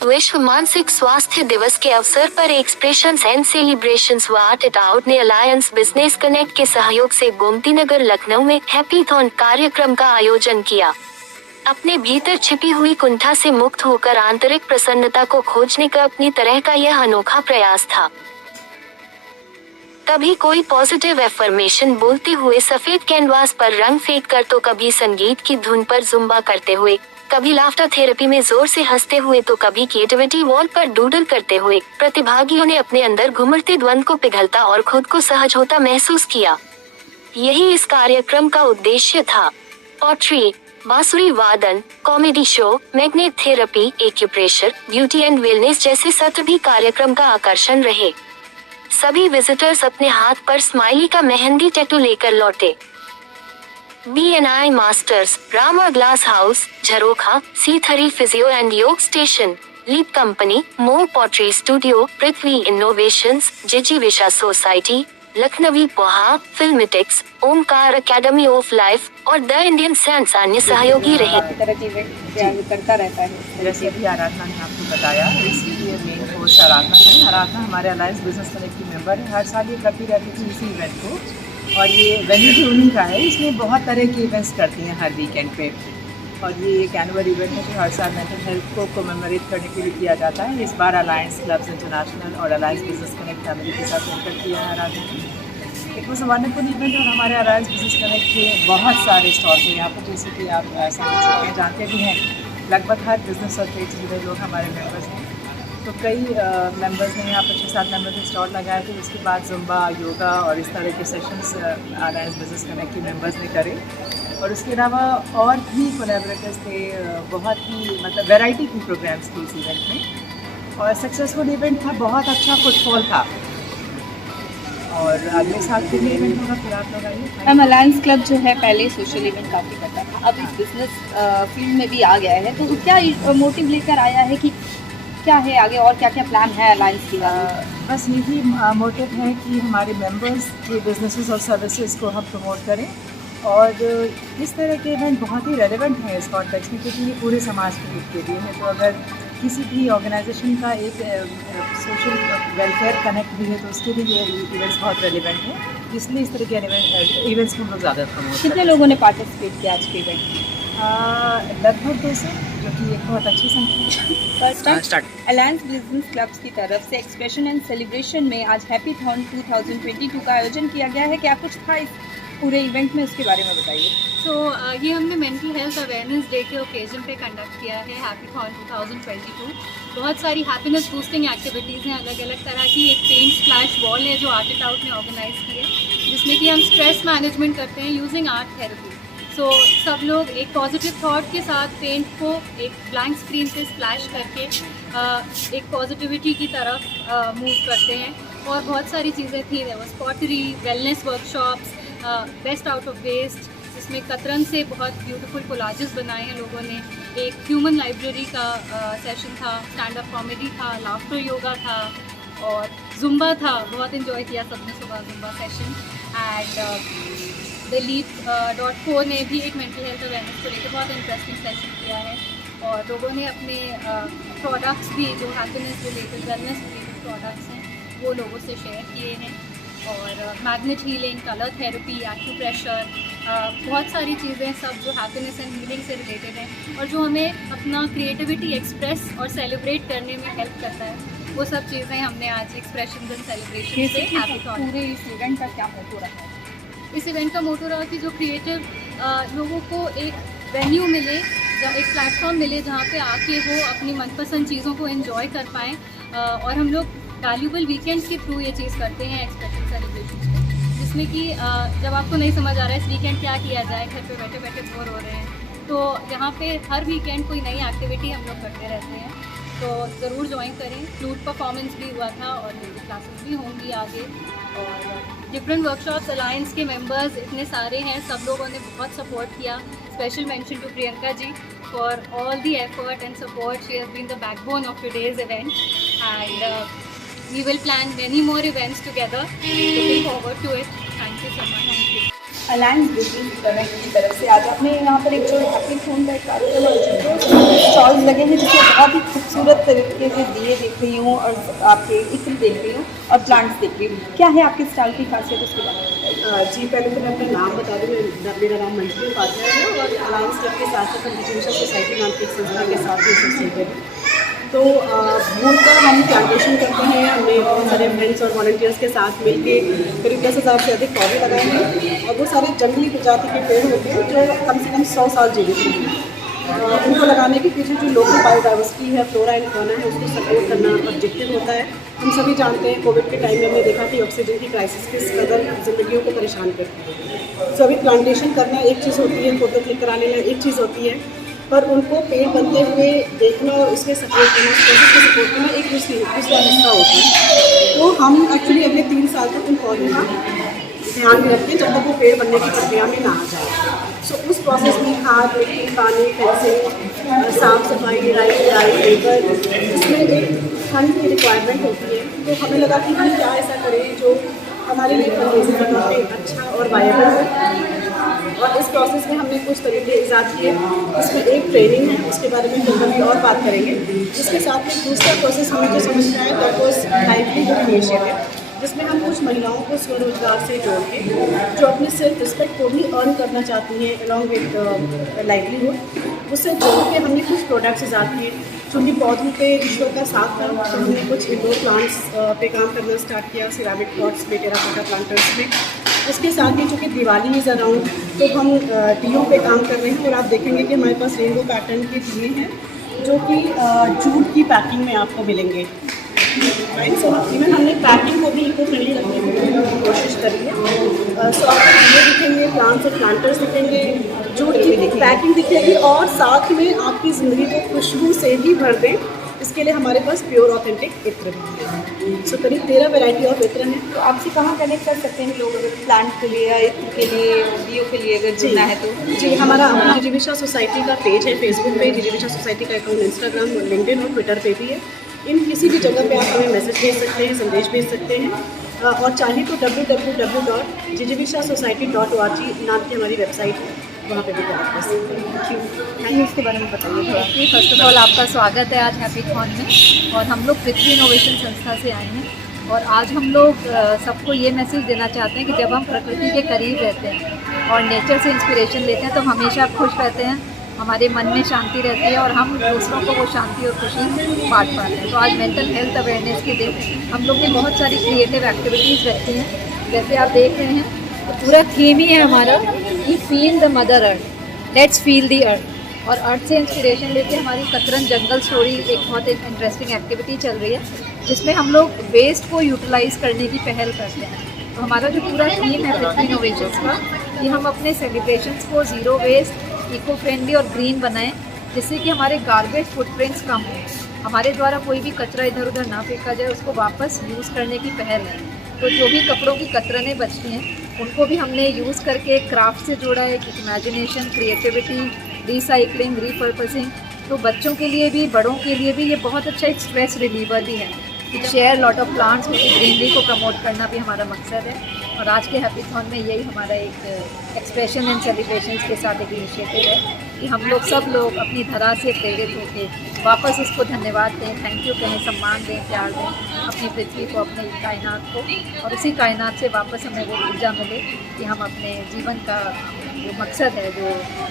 विश्व मानसिक स्वास्थ्य दिवस के अवसर पर एक्सप्रेशंस एंड सेलिब्रेशंस व आर्ट इट आउट ने अलायंस बिजनेस कनेक्ट के सहयोग से गोमती नगर लखनऊ में हैप्पीथॉन कार्यक्रम का आयोजन किया। अपने भीतर छिपी हुई कुंठा से मुक्त होकर आंतरिक प्रसन्नता को खोजने का अपनी तरह का यह अनोखा प्रयास था। कभी कोई पॉजिटिव एफर्मेशन बोलते हुए सफेद कैनवास पर रंग फेंक कर, तो कभी संगीत की धुन पर जुम्बा करते हुए, कभी लाफ्टर थेरेपी में जोर से हंसते हुए, तो कभी क्रिएटिविटी वॉल पर डूडल करते हुए प्रतिभागियों ने अपने अंदर घुमड़ते द्वंद को पिघलता और खुद को सहज होता महसूस किया। यही इस कार्यक्रम का उद्देश्य था। पोट्री, बांसुरी वादन, comedy show, magnet therapy, acupressure, beauty and wellness जैसे सत्र भी कार्यक्रम का आकर्षण रहे। सभी विजिटर्स अपने हाथ पर स्माइली का मेहंदी टैटू लेकर लौटे। BNI Masters, Rama Glass House, Jharokha, C3 Physio and Yog Station, Leap Company, Mor Pottery Studio, Prithvi Innovations, Jijivisha Society, Lakhnavi Poha, Filmatics, Omkar Academy of Life और द इंडियन सेंस अन्य सहयोगी रहे। करता रहता है। जैसे अभी आराधना ने आपको बताया, इसलिए मेन कोर्स आराधना है। आराधना हमारे अलायंस बिजनेस कनेक्ट की मेंबर है। हर साल ये करती रहती थी इसी इवेंट को, और ये वेन्यू भी उन्हीं का है। इसमें बहुत तरह के इवेंट्स करती हैं हर वीकेंड पे, और ये एक एनुअल इवेंट है जो हर साल मेंटल हेल्थ को कमेमोरेट करने के लिए किया जाता है। इस बार अलायंस क्लब्स इंटरनेशनल और अलायंस बिजनेस कनेक्ट फैमिली के साथ मिलकर किया है आराधना ने। It was a wonderful event, और हमारे अलायंस बिजनेस कनेक्ट के बहुत सारे स्टॉल्स हैं यहाँ पर, जैसे कि आप समझ सकते हैं, जानते भी हैं। लगभग हर बिजनेस और ट्रेड से जुड़े लोग हमारे मेंबर्स हैं। तो कई मेंबर्स ने यहाँ पर 6-7 मेंबर्स ने स्टॉल लगाए थे। उसके बाद जुम्बा, योगा और इस तरह के सेशंस अलायंस बिजनेस कनेक्ट के मेंबर्स ने करे। और उसके अलावा और भी कोलैबोरेटर्स थे। बहुत ही मतलब वैरायटी की प्रोग्राम्स थी इस इवेंट में, और सक्सेसफुल इवेंट था। बहुत अच्छा फुटफॉल था, और अगले साल फिर ये इवेंट होगा। फिर आप लोग आइए। मैम, अलायंस क्लब जो है पहले सोशल इवेंट काफ़ी करता था, अब इस बिजनेस फील्ड में भी आ गया है, तो क्या मोटिव लेकर आया है कि क्या है आगे और क्या क्या प्लान है अलायंस की? बस यही मोटिव है कि हमारे मेंबर्स के बिजनेसेस और सर्विसेज को हम प्रमोट करें, और इस तरह के इवेंट बहुत ही रेलेवेंट हैं इस कॉन्टेक्स्ट में, क्योंकि ये पूरे समाज के हित के लिए है। तो अगर किसी भी ऑर्गेनाइजेशन का एक सोशल वेलफेयर कनेक्ट भी है, तो उसके लिए ये इवेंट्स बहुत रेलेवेंट है। इसलिए इस तरह के इवेंट्स को हम लोग ज़्यादा प्रमोट। कितने लोगों ने पार्टिसिपेट किया आज के इवेंट में? लगभग 200, जो कि एक बहुत अच्छी संख्या है। अलायंस बिजनेस क्लब्स की तरफ से एक्सप्रेशन एंड सेलिब्रेशन में आज हैप्पीथॉन 2022 का आयोजन किया गया है। क्या कुछ था इस पूरे इवेंट में, उसके बारे में बताइए। ये हमने मेंटल हेल्थ अवेयरनेस डे के ओकेजन पे कंडक्ट किया है हैप्पीथॉन 2022। बहुत सारी हैप्पीनेस बूस्टिंग एक्टिविटीज़ हैं, अलग अलग तरह की। एक पेंट स्प्लैश वॉल है जो आर्ट इट आउट ने ऑर्गेनाइज की है, जिसमें कि हम स्ट्रेस मैनेजमेंट करते हैं यूजिंग आर्ट थेरेपी। सब लोग एक पॉजिटिव थॉट के साथ पेंट को एक ब्लैंक स्क्रीन पे स्प्लैश करके एक पॉजिटिविटी की तरफ मूव करते हैं। और बहुत सारी चीज़ें थी, pottery, wellness workshops, best out of waste, जिसमें कतरन से बहुत ब्यूटीफुल कोलाजेस बनाए हैं लोगों ने। एक ह्यूमन लाइब्रेरी का सेशन था, स्टैंड अप कॉमेडी था, लाफ्टर योगा था, और जुम्बा था। बहुत इन्जॉय किया सबने सुबह जुम्बा सेशन। एंड द लीप.co ने भी एक मेंटल हेल्थ अवेयरनेस को लेकर बहुत इंटरेस्टिंग सेशन किया है, और लोगों ने अपने प्रोडक्ट्स भी जो happiness related, wellness related products हैं, वो लोगों से शेयर किए हैं। और magnet healing, colour therapy, acupressure, बहुत सारी चीज़ें सब जो हैप्पीनेस एंड हीलिंग से रिलेटेड हैं, और जो हमें अपना क्रिएटिविटी एक्सप्रेस और सेलिब्रेट करने में हेल्प करता है, वो सब चीज़ें हमने आज एक्सप्रेशन एंड सेलिब्रेशन से हैप्पीथॉन। पूरे इस इवेंट का क्या मोटो रहा है? इस इवेंट का मोटो रहा कि जो क्रिएटिव लोगों को एक वेन्यू मिले, एक प्लेटफॉर्म मिले जहाँ पे आके वो अपनी मनपसंद चीज़ों को एंजॉय कर पाएँ। और हम लोग वैल्यूबल वीकेंड्स के थ्रू ये चीज़ करते हैं, एक्सप्रेशन सेलिब्रेशन पे, जिसमें कि जब आपको नहीं समझ आ रहा है इस वीकेंड क्या किया जाए, घर पे बैठे बैठे बोर हो रहे हैं, तो यहाँ पे हर वीकेंड कोई नई एक्टिविटी हम लोग करते रहते हैं। तो ज़रूर ज्वाइन करें। फ्लूट परफॉर्मेंस भी हुआ था, और म्यूजिक क्लासेस भी होंगी आगे, और डिफरेंट वर्कशॉप्स। अलायंस के मेंबर्स इतने सारे हैं, सब लोगों ने बहुत सपोर्ट किया। Special mention to Priyanka ji for all the effort and support. She has been the backbone of today's event, and we will plan many more events together. Looking forward to it. Thank you so much. Thank you. Alliance business की तरफ से आज आपने यहाँ पर एक जो हैप्पीथॉन का एक कार्यक्रम स्टॉल्स लगे हैं जिसमें बहुत ही खूबसूरत तरीके से दिए देख रही हूँ और आपके इत्र देख रही हूँ और प्लांट्स देख रही हूँ। क्या है आपके स्टॉल की खासियत उसके बारे में बताइए। जी, पहले तो मैं अपना नाम बता दूँ। मेरा नाम मंजरी उपाध्याय है और अलायंस क्लब के साथ साथ हम जिजीविका सोसाइटी नाम की एक संस्था के साथ भी एसोसिएटेड है। तो मूलतः हम प्लांटेशन करते हैं। हमने बहुत सारे फ्रेंड्स और वॉलंटियर्स के साथ मिलके करीब 10,000 से अधिक पौधे लगाए हैं और वो सारे जंगली प्रजाति के पेड़ होते हैं जो कम से कम 100 साल जीवित हैं। उनको लगाने के पीछे जो लोकल बायोडाइवर्सिटी है, फ्लोरा एंड फौना है, उसको सपोर्ट करना ऑब्जेक्टिव होता है। हम सभी जानते हैं कोविड के टाइम में हमने देखा कि ऑक्सीजन की क्राइसिस किस कदर ज़िंदगियों को परेशान करती है। सो अभी प्लांटेशन करना एक चीज़ होती है, फोटो क्लिक कराने में एक चीज़ होती है, पर उनको पेड़ बनते हुए देखना और उसके सपोर्ट करना, प्रोसेस को सपोर्ट करना एक दूसरा हिस्सा होता है। तो हम एक्चुअली अगले 3 साल तक उन पौधों का ध्यान में रखें जब तक वो पेड़ बनने की प्रक्रिया में ना आ जाए। सो उस प्रोसेस में खाद, मिट्टी, पानी, फेंसिंग, साफ सफाई, निराई, लेबर, इसमें एक फंड की रिक्वायरमेंट होती है। तो हमें लगा कि हम क्या ऐसा करें जो हमारे लिए फंड काफ़ी अच्छा और वायबल हो। और इस प्रोसेस में हमने कुछ तरीके ईजाद किए। इसमें एक ट्रेनिंग है, उसके बारे में फिर कभी और बात करेंगे। इसके साथ में दूसरा प्रोसेस हमें जो समझ में आया दैट वाज लाइवलीहुड इनिशिएटिव, जिसमें हम कुछ महिलाओं को स्वरोजगार से जोड़ के जो अपने सेल्फ रिस्पेक्ट को भी अर्न करना चाहती हैं अलॉन्ग विद लाइवलीहुड, उससे जोड़ के हमने कुछ प्रोडक्ट्स ईजाद किए। चूँकि पौधों पे रिश्तों का साथ था तो हमने कुछ इंडोर प्लांट्स पे काम करना स्टार्ट किया, सिरामिक पॉट्स में, टेराकोटा प्लांटर्स में। उसके साथ ही चूँकि दिवाली इज़ अराउंड तो हम दियों पे काम कर रहे हैं और आप देखेंगे कि हमारे पास रेनबो पैटर्न के दिए हैं जो कि जूट की पैकिंग में आपको मिलेंगे। राइट, सो इवन हमने पैकिंग को भी इको फ्रेंडली रखने की कोशिश करी है। सो आपको दिए दिखेंगे, प्लांट्स और प्लांटर्स दिखेंगे, जूट की पैकिंग दिखेगी और साथ में आपकी ज़िंदगी को खुशबू से ही भर दें, इसके लिए हमारे पास प्योर ऑथेंटिक इत्र भी है। सो करीब 13 वैरायटी ऑफ इत्र हैं। तो आपसे कहाँ कनेक्ट कर सकते हैं लोग अगर प्लांट के लिए या इत्र के लिए, दियो के लिए अगर जुड़ना है तो? जी, हमारा जिजीविका सोसाइटी का पेज है फेसबुक पे, जिजीविका सोसाइटी का अकाउंट इंस्टाग्राम और लिंक्डइन और ट्विटर पे भी है। इन किसी भी जगह पे आप हमें मैसेज भेज सकते हैं, संदेश भेज सकते हैं और चाहे तो www.jijivikasociety.org नाम की हमारी वेबसाइट है, वहाँ पे भी कनेक्ट कर सकते हैं। Thank you. इसके बारे में बताइए थोड़ा। फर्स्ट ऑफ ऑल आपका स्वागत है आज हैप्पीथॉन में। और हम लोग पृथ्वी इनोवेशन संस्था से आए हैं और आज हम लोग सबको ये मैसेज देना चाहते हैं कि जब हम प्रकृति के करीब रहते हैं और नेचर से इंस्पिरेशन लेते हैं तो हमेशा खुश रहते हैं, हमारे मन में शांति रहती है और हम दूसरों को वो शांति और खुशी बांट पाते हैं। तो आज मेंटल हेल्थ अवेयरनेस के दिन हम लोग ने बहुत सारी क्रिएटिव एक्टिविटीज़ रखी हैं। जैसे आप देख रहे हैं तो पूरा थीम ही है हमारा कि feel the mother earth, let's feel the earth. और अर्थ से इंस्पिरेशन लेके हमारी कतरन जंगल स्टोरी एक बहुत इंटरेस्टिंग एक्टिविटी चल रही है जिसमें हम लोग वेस्ट को यूटिलाइज करने की पहल करते हैं। तो हमारा जो पूरा थीम है पृथ्वी इनोवेशंस का, कि हम अपने सेलिब्रेशंस को ज़ीरो वेस्ट, इको फ्रेंडली और ग्रीन बनाएं जिससे कि हमारे गार्बेज फुटप्रिंट्स कम हो, हमारे द्वारा कोई भी कचरा इधर उधर ना फेंका जाए, उसको वापस यूज़ करने की पहल है। तो जो भी कपड़ों की कतरनें बचती हैं उनको भी हमने यूज़ करके क्राफ्ट से जोड़ा है, इमेजिनेशन, क्रिएटिविटी, रिसाइकलिंग, रीपर्पसिंग। तो बच्चों के लिए भी, बड़ों के लिए भी ये बहुत अच्छा एक स्ट्रेस रिलीवर भी है। शेयर लॉट ऑफ प्लांट्स में ग्रीनरी को प्रमोट करना भी हमारा मकसद है। और आज के हैप्पीथॉन में यही हमारा एक एक्सप्रेशन एंड सेलिब्रेशंस के साथ एक इनिशिएटिव है कि हम लोग सब लोग अपनी धरा से प्रेरित होकर वापस उसको धन्यवाद दें, थैंक यू कहें, सम्मान दें, प्यार दें अपनी पृथ्वी को, अपने कायनात को, और उसी कायनात से वापस हमें वो ऊर्जा मिले कि हम अपने जीवन का जो मकसद है वो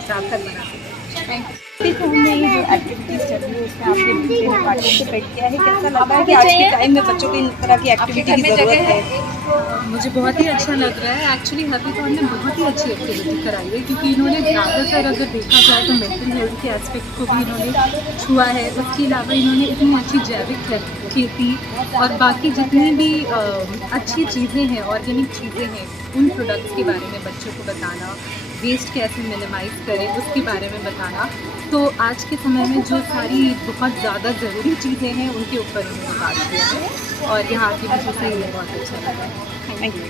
सार्थक बना सकें। Thank you. हमने ये जो एक्टिविटीज़ चल रही है उसमें आपके बच्चे ने पार्टिसिपेट किया है, कैसा लगा है कि आज के टाइम में बच्चों को इन तरह की एक्टिविटी की ज़रूरत है? मुझे बहुत ही अच्छा लग रहा है। एक्चुअली हैप्पीथॉन ने बहुत ही अच्छी एक्टिविटी कराई है क्योंकि इन्होंने ज़्यादातर अगर देखा जाए तो मेंटल हेल्थ के एस्पेक्ट को भी इन्होंने छुआ है। उसके अलावा इन्होंने इतनी अच्छी जैविक खेती और बाकी जितनी भी अच्छी चीज़ें हैं, ऑर्गेनिक चीज़ें हैं, उन प्रोडक्ट्स के बारे में बच्चों को बताना, वेस्ट कैसे मिनिमाइज़ करें उसके बारे में बताना। तो आज के समय में जो सारी बहुत ज़्यादा ज़रूरी चीज़ें हैं उनके ऊपर उन्होंने बात किया है और यहाँ आके मुझे सही में बहुत अच्छा लगा। Thank you.